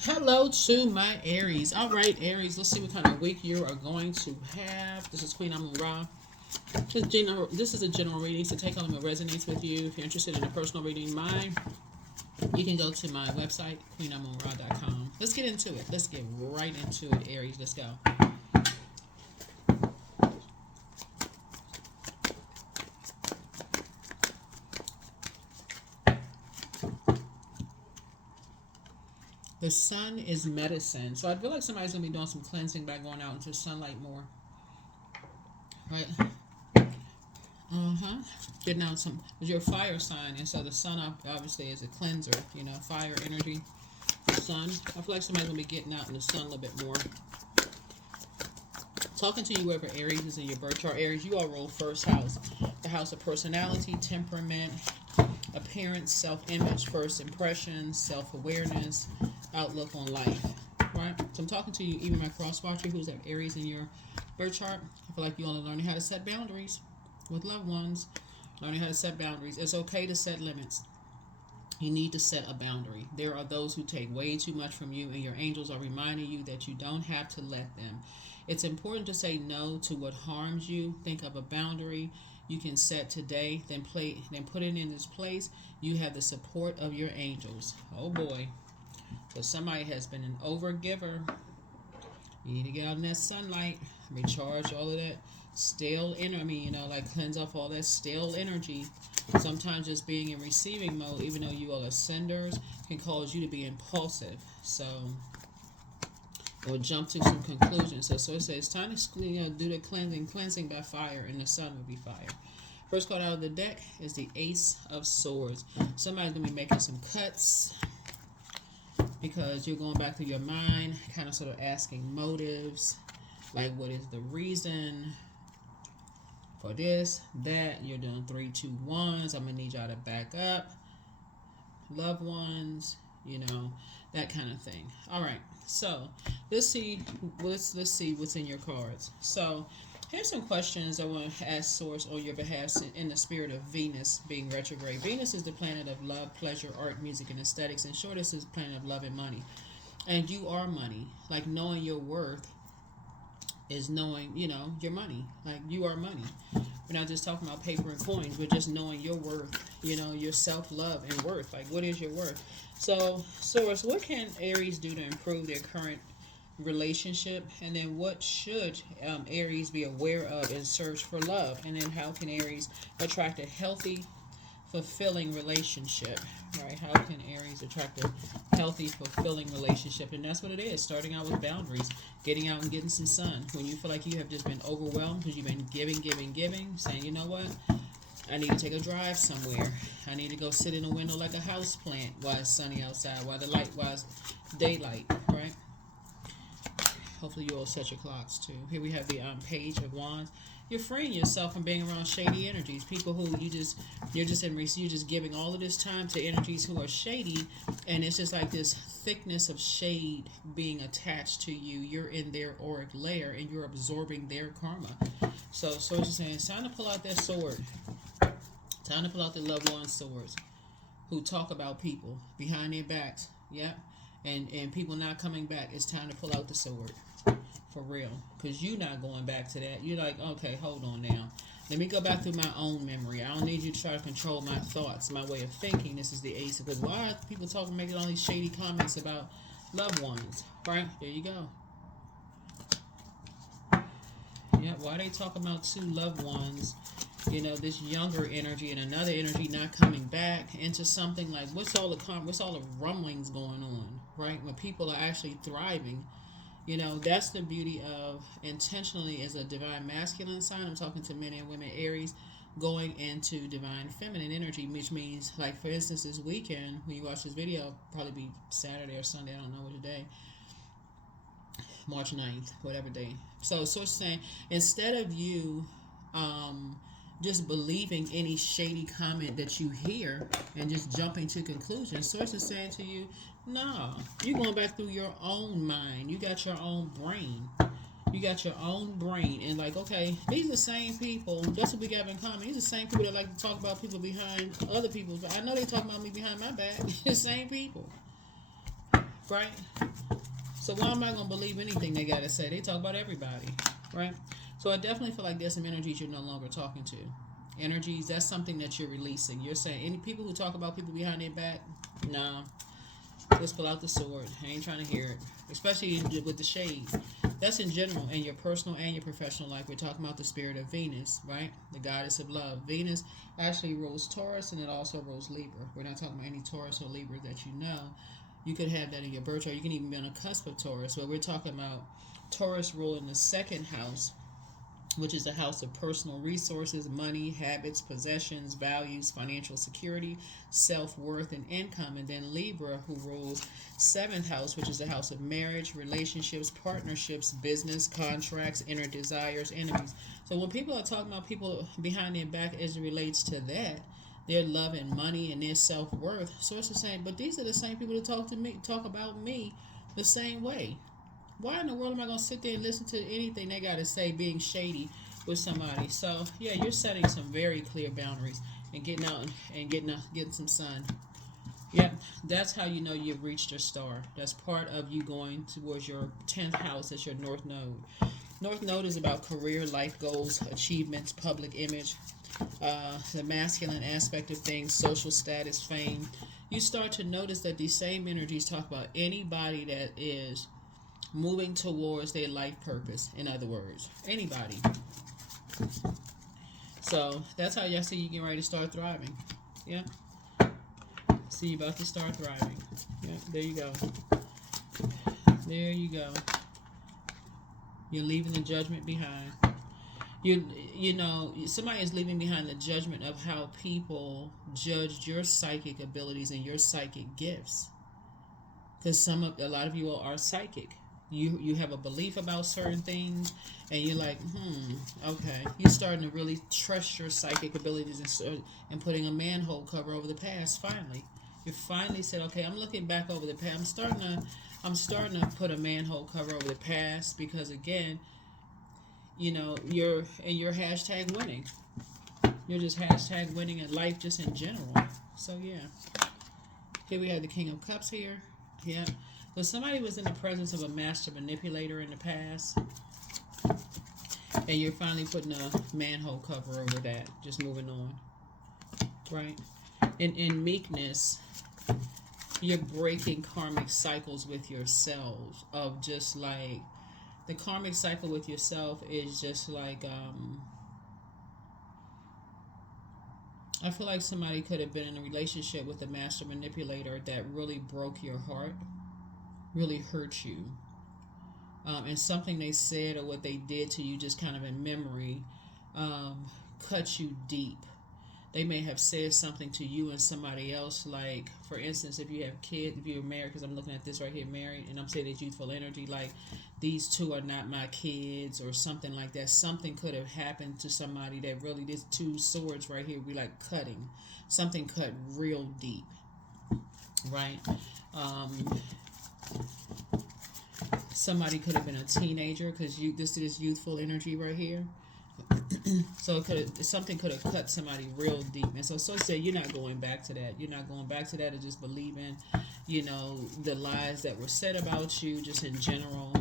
Hello to my Aries. All right, Aries, let's see what kind of week you are going to have. This is Queen Amun Ra. This is a general reading, so take on what resonates with you. If you're interested in a personal reading, mine, you can go to my website, QueenAmunRa.com. Let's get into it. Let's get right into it, Aries. Let's go. The sun is medicine. So I feel like somebody's going to be doing some cleansing by going out into sunlight more. Right? Getting out some, because you're a fire sign, and so the sun obviously is a cleanser, fire energy. The sun, I feel like somebody's gonna be getting out in the sun a little bit more. Talking to you, whoever Aries is in your birth chart. Aries, you all roll first house, the house of personality, temperament, appearance, self-image, first impressions, self-awareness, outlook on life. Right? So I'm talking to you, even my cross watcher who's at Aries in your birth chart. I feel like you all are learning how to set boundaries with loved ones. Learning how to set boundaries. It's okay to set limits. You need to set a boundary. There are those who take way too much from you, and your angels are reminding you that you don't have to let them. It's important to say no to what harms you. Think of a boundary you can set today, then put it in its place. You have the support of your angels. Oh boy. So somebody has been an overgiver. You need to get out in that sunlight, recharge all of that stale energy, like cleanse off all that stale energy. Sometimes just being in receiving mode, even though you all are senders, can cause you to be impulsive. So, or jump to some conclusions. So it says it's time to do the cleansing by fire, and the sun will be fire. First card out of the deck is the Ace of Swords. Somebody's going to be making some cuts because you're going back to your mind, kind of sort of asking motives, like what is the reason for this, that. You're doing 3, 2, 1s. I'm gonna need y'all to back up. Loved ones, that kind of thing. All right, so let's see what's in your cards. So here's some questions I want to ask Source on your behalf in the spirit of Venus being retrograde. Venus is the planet of love, pleasure, art, music, and aesthetics. And short, this is the planet of love and money. And you are money. Like, knowing your worth is knowing, your money. Like, you are money. We're not just talking about paper and coins. We're just knowing your worth, your self-love and worth. Like, what is your worth? So, Source, what can Aries do to improve their current relationship? And then what should Aries be aware of in search for love? And then how can Aries attract a healthy, fulfilling relationship? Right? How can Aries attract a healthy, fulfilling relationship? And that's what it is. Starting out with boundaries, getting out and getting some sun. When you feel like you have just been overwhelmed because you've been giving, saying, you know what? I need to take a drive somewhere. I need to go sit in a window like a house plant while it's sunny outside, while it's daylight, right? Hopefully you all set your clocks too. Here we have the Page of Wands. You're freeing yourself from being around shady energies. People who you're just giving all of this time to energies who are shady, and it's just like this thickness of shade being attached to you. You're in their auric layer and you're absorbing their karma. So it's just saying it's time to pull out that sword. Time to pull out the loved one's swords who talk about people behind their backs. Yep. And people not coming back. It's time to pull out the sword. For real. Because you're not going back to that. You're like, okay, hold on now. Let me go back through my own memory. I don't need you to try to control my thoughts, my way of thinking. This is the ace. Because why are people making all these shady comments about loved ones? Right? There you go. Yeah, why they talk about two loved ones, this younger energy and another energy not coming back into something? Like, what's all the rumblings going on, right? When people are actually thriving, that's the beauty of intentionally as a divine masculine sign. I'm talking to men and women, Aries, going into divine feminine energy, which means, like, for instance, this weekend, when you watch this video, probably be Saturday or Sunday, I don't know which day, March 9th, whatever day. So it's saying, instead of you just believing any shady comment that you hear and just jumping to conclusions, Source is saying to you, no, you're going back through your own mind. You got your own brain. And like, okay, these are the same people. That's what we got in common. These are the same people that like to talk about people behind other people. I know they talk about me behind my back. The same people. Right? So why am I going to believe anything they got to say? They talk about everybody, right? So I definitely feel like there's some energies you're no longer talking to. Energies, that's something that you're releasing. You're saying, any people who talk about people behind their back, nah, just pull out the sword. I ain't trying to hear it. Especially with the shade. That's in general, in your personal and your professional life. We're talking about the spirit of Venus, right? The goddess of love. Venus actually rules Taurus, and it also rules Libra. We're not talking about any Taurus or Libra that you know. You could have that in your birth chart. You can even be on the cusp of Taurus. But we're talking about Taurus ruling the second house, which is the house of personal resources, money, habits, possessions, values, financial security, self-worth, and income. And then Libra, who rules seventh house, which is the house of marriage, relationships, partnerships, business, contracts, inner desires, enemies. So when people are talking about people behind their back as it relates to that, their love and money and their self-worth, so it's the same. But these are the same people that talk about me the same way. Why in the world am I going to sit there and listen to anything they got to say being shady with somebody? So, yeah, you're setting some very clear boundaries and getting out and getting some sun. Yeah, that's how you know you've reached your star. That's part of you going towards your 10th house. That's your North Node. North Node is about career, life goals, achievements, public image, the masculine aspect of things, social status, fame. You start to notice that these same energies talk about anybody that is moving towards their life purpose, in other words. Anybody. So that's how y'all see you getting ready to start thriving. Yeah. See you about to start thriving. Yeah, there you go. There you go. You're leaving the judgment behind. You know, somebody is leaving behind the judgment of how people judged your psychic abilities and your psychic gifts. Because a lot of you all are psychic. You have a belief about certain things, and you're like, okay. You're starting to really trust your psychic abilities and putting a manhole cover over the past. Finally, you finally said, okay, I'm looking back over the past. I'm starting to put a manhole cover over the past because again, you know, you're hashtag winning. You're just hashtag winning in life, just in general. So yeah, here we have the King of Cups here. Yeah. So somebody was in the presence of a master manipulator in the past, and you're finally putting a manhole cover over that, just moving on, right? And in meekness, you're breaking karmic cycles with yourselves of just like, the karmic cycle with yourself is just like, I feel like somebody could have been in a relationship with a master manipulator that really broke your heart, really hurt you, and something they said or what they did to you just kind of in memory cut you deep. They may have said something to you and somebody else, like for instance, if you have kids, if you're married, because I'm looking at this right here, married, and I'm saying it's youthful energy, like these two are not my kids or something like that. Something could have happened to somebody that really, these two swords right here be like cutting, something cut real deep, right? Somebody could have been a teenager because this is youthful energy right here. So something could have cut somebody real deep, and so say you're not going back to that. You're not going back to that, and just believing, you know, the lies that were said about you, just in general.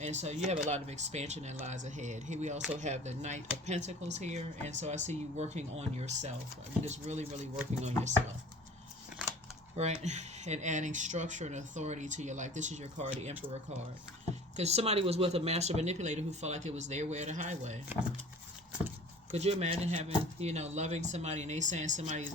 And so you have a lot of expansion that lies ahead. Here we also have the Knight of Pentacles here, and so I see you working on yourself. I'm just really, really working on yourself, right? And adding structure and authority to your life. This is your card, the Emperor card. Because somebody was with a master manipulator who felt like it was their way or the highway. Could you imagine having, you know, loving somebody and they saying somebody's,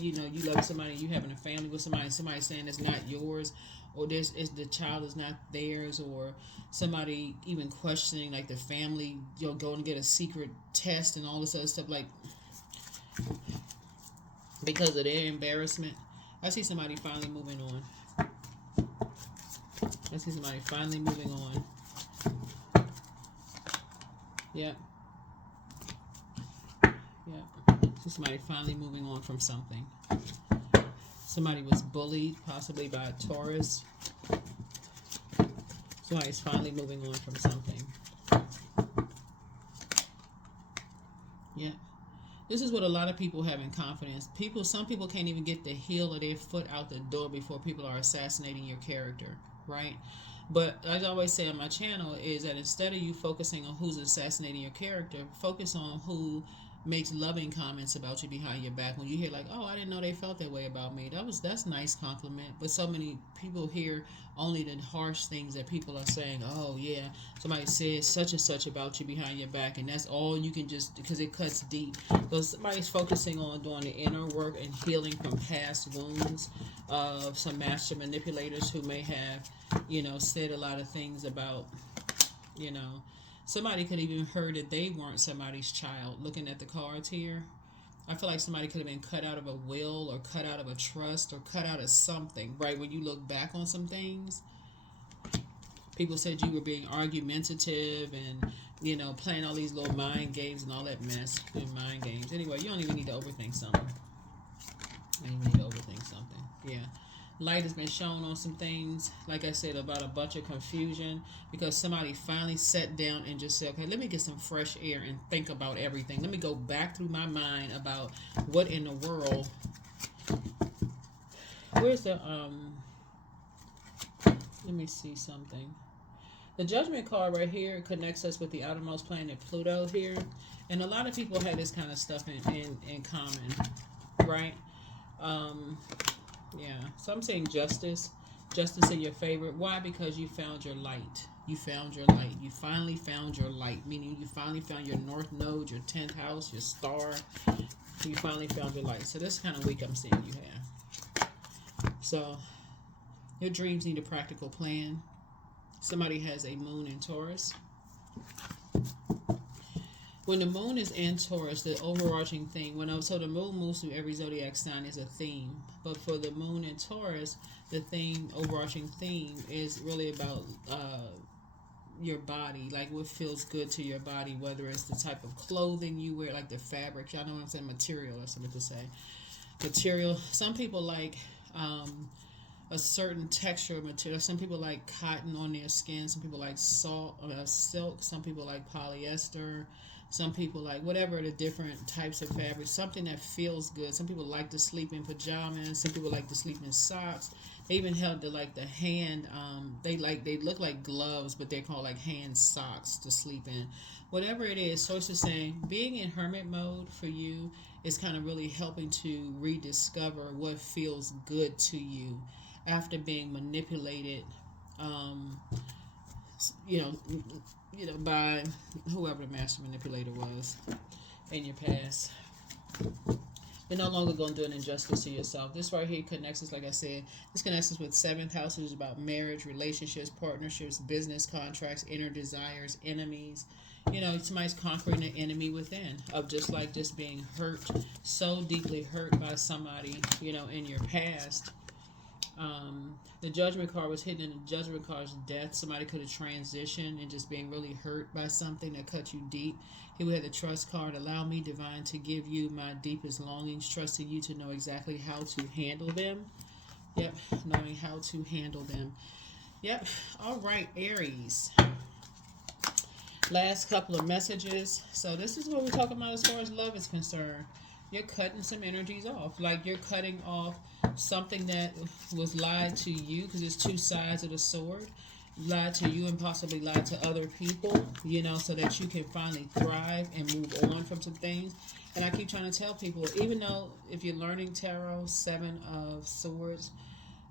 you know, you love somebody and you having a family with somebody and somebody saying it's not yours, or the child is not theirs, or somebody even questioning like the family, you know, going to get a secret test and all this other stuff, like because of their embarrassment. I see somebody finally moving on. I see somebody finally moving on. Yep. Yep. See somebody finally moving on from something. Somebody was bullied, possibly by a Taurus. Somebody's finally moving on from something. Yeah. This is what a lot of people have in confidence. Some people can't even get the heel of their foot out the door before people are assassinating your character, right? But as I always say on my channel is that instead of you focusing on who's assassinating your character, focus on who makes loving comments about you behind your back. When you hear like, oh, I didn't know they felt that way about me. That's nice compliment. But so many people hear only the harsh things that people are saying. Oh yeah, somebody said such and such about you behind your back, and that's all you can just, because it cuts deep. So somebody's focusing on doing the inner work and healing from past wounds of some master manipulators who may have, said a lot of things about, you know, somebody could even heard that they weren't somebody's child. Looking at the cards here, I feel like somebody could have been cut out of a will or cut out of a trust or cut out of something, right? When you look back on some things, people said you were being argumentative and, playing all these little mind games and all that mess and mind games. Anyway, you don't even need to overthink something. Yeah. Light has been shown on some things, like I said, about a bunch of confusion, because somebody finally sat down and just said, okay, let me get some fresh air and think about everything. Let me go back through my mind about what in the world. Where's the, let me see something. The Judgment card right here connects us with the outermost planet Pluto here. And a lot of people have this kind of stuff in common, right? Yeah, so I'm saying justice in your favor. Why? Because you found your light. You finally found your light, meaning you finally found your north node, your 10th house, your star. You finally found your light. So this kind of week I'm seeing you have. So your dreams need a practical plan. Somebody has a moon in Taurus. When the moon is in Taurus, the overarching thing, so the moon moves through every zodiac sign is a theme. But for the moon in Taurus, the overarching theme is really about your body, like what feels good to your body, whether it's the type of clothing you wear, like the fabric. Y'all know what I'm saying? Material, that's what to say. Material. Some people like a certain texture of material. Some people like cotton on their skin. Some people like silk. Some people like polyester. Some people like whatever the different types of fabric, something that feels good. Some people like to sleep in pajamas. Some people like to sleep in socks. They even held the hand. They look like gloves, but they're called like hand socks to sleep in. Whatever it is, so it's just saying, being in hermit mode for you is kind of really helping to rediscover what feels good to you after being manipulated. By whoever the master manipulator was in your past. You're no longer going to do an injustice to yourself. This right here connects us, like I said, this connects us with 7th house, which is about marriage, relationships, partnerships, business contracts, inner desires, enemies. Somebody's conquering an enemy within, of just being hurt, so deeply hurt by somebody, in your past. The Judgment card was hidden in the Judgment card's death. Somebody could have transitioned and just being really hurt by something that cut you deep. Here we had the Trust card. Allow me, divine, to give you my deepest longings, trusting you to know exactly how to handle them. Yep, knowing how to handle them. Yep, all right, Aries. Last couple of messages. So this is what we're talking about as far as love is concerned. You're cutting some energies off. Like you're cutting off something that was lied to you, because it's two sides of the sword. Lied to you and possibly lied to other people, so that you can finally thrive and move on from some things. And I keep trying to tell people, even though if you're learning tarot, 7 of Swords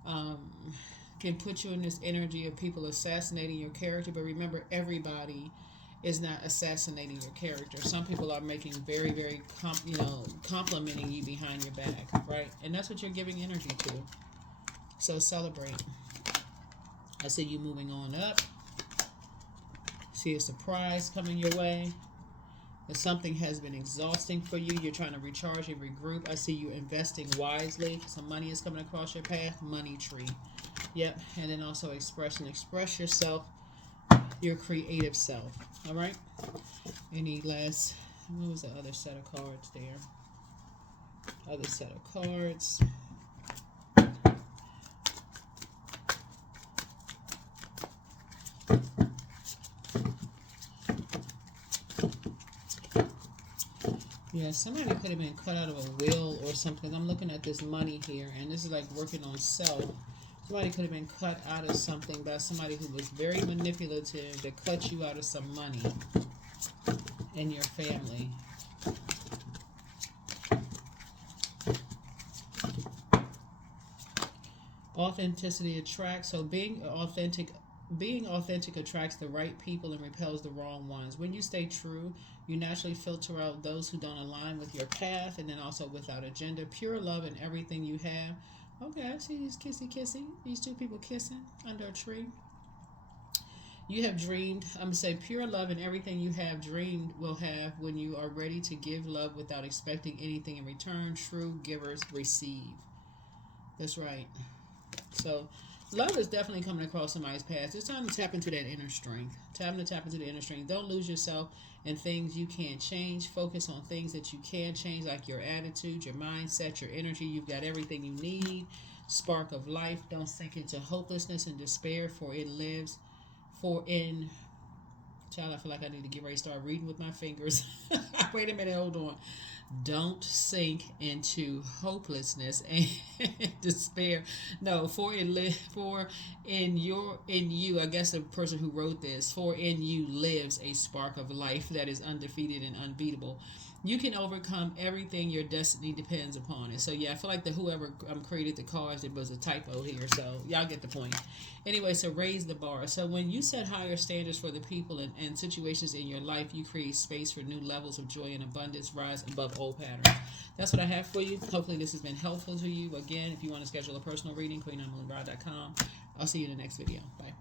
can put you in this energy of people assassinating your character, but remember, everybody is not assassinating your character. Some people are making very, very, complimenting you behind your back, right? And that's what you're giving energy to. So celebrate. I see you moving on up. See a surprise coming your way. If something has been exhausting for you, you're trying to recharge and regroup. I see you investing wisely. Some money is coming across your path. Money tree. Yep. And then also express yourself, your creative self. All right. Any last, what was the other set of cards there? Other set of cards. Yeah, somebody could have been cut out of a will or something. I'm looking at this money here, and this is like working on self. Somebody could have been cut out of something by somebody who was very manipulative to cut you out of some money in your family. Authenticity attracts. So being authentic attracts the right people and repels the wrong ones. When you stay true, you naturally filter out those who don't align with your path, and then also without agenda. Pure love in everything you have. Okay, I see these kissy. These two people kissing under a tree. You have dreamed. I'm going to say pure love in everything you have dreamed will have when you are ready to give love without expecting anything in return. True givers receive. That's right. So love is definitely coming across somebody's path. It's time to tap into that inner strength. Time to tap into the inner strength. Don't lose yourself in things you can't change. Focus on things that you can change, like your attitude, your mindset, your energy. You've got everything you need. Spark of life. Don't sink into hopelessness and despair, for it lives. Child, I feel like I need to get ready to start reading with my fingers. Wait a minute, hold on. Don't sink into hopelessness and despair. No, for in you, I guess the person who wrote this, for in you lives a spark of life that is undefeated and unbeatable. You can overcome everything. Your destiny depends upon it. So yeah, I feel like whoever created the cards, it was a typo here. So y'all get the point. Anyway, so raise the bar. So when you set higher standards for the people and situations in your life, you create space for new levels of joy and abundance. Rise above old patterns. That's what I have for you. Hopefully this has been helpful to you. Again, if you want to schedule a personal reading, QueenAmunRa.com. I'll see you in the next video. Bye.